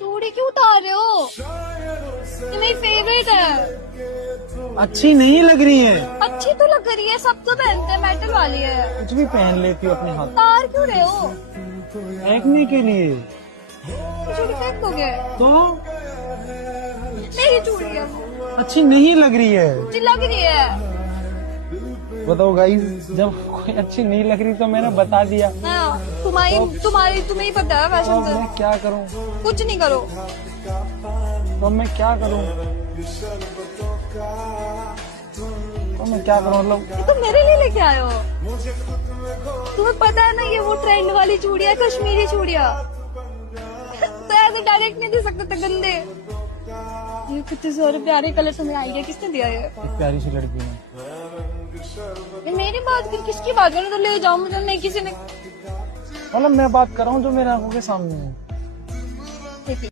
चूड़ी क्यों उतार रहे हो? ये मेरी फेवरेट है। अच्छी नहीं लग रही है। अच्छी तो लग रही है, सब तो पहनते हैं, मेटल वाली है। कुछ भी पहन लेती हो अपने हाथ उतार क्यों रहे हो? फेंकने के लिए। चूड़ी फेंक दोगे? तो मेरी चूड़ी है वो। अच्छी नहीं लग रही है। अच्छी लग रही है। बताओ गाइस, जब कोई अच्छी नहीं लग रही तो मैंने बता दिया। हाँ, तुम्हें ही पता है तो फैशन मैं से। क्या करूं? कुछ नहीं करो। तो मैं क्या करूं? मतलब ये तो मेरे लिए लेके आए हो। तुम्हें पता है ना ये वो ट्रेंड वाली चूड़िया, कश्मीरी चूड़िया। तो ऐसे डायरेक्ट नहीं दे सकते थे गंदे। ये कितने सारे प्यारे कलर तुम्हें आइडिया किसने दिया है? एक प्यारी सी लड़की है। ये मेरी बात की किसकी बात करूं? तो ले जाओ मुझे, नहीं किसी ने। मतलब मैं बात कर रहा हूँ जो मेरे आंखों के सामने है। ठीक है।